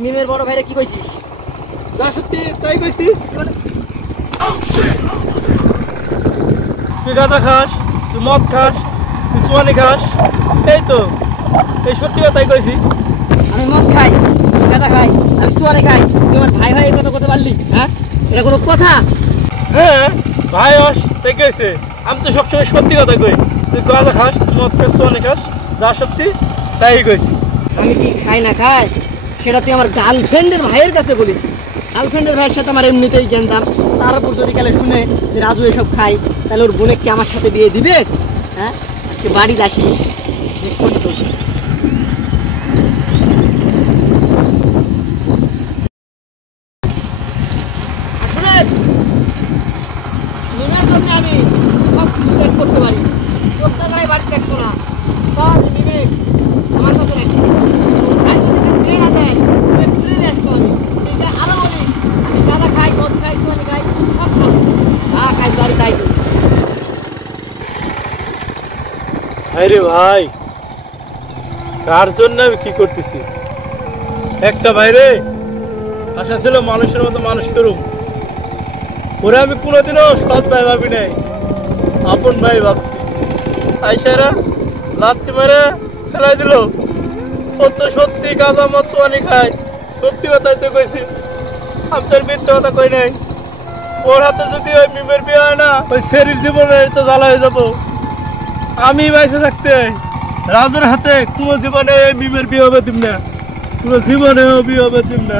তুই মিমের বড় ভাইরে কি কইছিস? যা সত্যি তাই কইছি। তুই গাঁজা খাস, তুই মদ খাস, তুই সোয়ানি খাস, এই তো এই সত্যি কথাই কইছি। আমি মদ খাই, আমি গাঁজা খাই, আমি সোয়ানি খাই, তুই আমার ভাই ভাই এই কথা বলতে পারলি? হ্যাঁ, এটা কোনো কথা? হ্যাঁ ভাই হস তাই কইছে। আমি তো সবসময় সত্যি কথা কই। তুই গাঁজা খাস, তুই মদ খাস, সোয়ানি খাস, যা সত্যি তাই কইছি। আমি কি খাই না খাই সেটা তুই আমার গার্লফ্রেন্ডের ভাইয়ের কাছে বলেছিস। গার্লফ্রেন্ডের ভাইয়ের সাথে আমার এমনিতেই জ্ঞানজাম, তার উপর যদি কালে শুনে যে রাজু এসব খাই, তাহলে ওর বোনে কি আমার সাথে বিয়ে দিবে? হ্যাঁ, আজকে বাড়িতে আসিস দেখুন তো। আসলে মিমের জন্য আমি সব কিছু ত্যাগ করতে পারি, তোর দ্বারাই বাড়ি ত্যাগ করা। তা আমি মিমে আমার কাছে রাখি। ভাই যদি কেউ বিয়ে না দেয় তুই তুলে নিয়ে আসবো। আমি তুই যা আরো বলিস আমি গাঁজা খাই, মদ খাই, সোয়ানি খাই, সব খাবো, যা খাই বাড়ি তাই করি। আরে ভাই, কার জন্য আমি কি করতেছি? একটা ভাইরে আশা ছিল মানুষের মতো মানুষ করুম, ওরে আমি কোনোদিনও সৎ ভাই ভাবি নাই, আপন ভাই ভাবছি। আইসারা লাত্তি মেরে ফেলাই দিল। ও তো সত্যি গাঁজা মদ সোয়ানি খায়, সত্যি কথাই তো কইছি, আমি তোর মিথ্যে কথা কই নাই। ওর হাতে যদি ওই মিমের বিয়ে হয় না, ওই শরীর জীবনে তো জ্বালা হয়ে যাবো। আমি বাইসে থাকতে রাজুর হাতে কোনো জীবনে মিমের বিয়ে হবে দিম না, কোনো জীবনেও বিয়ে হবে দিম না।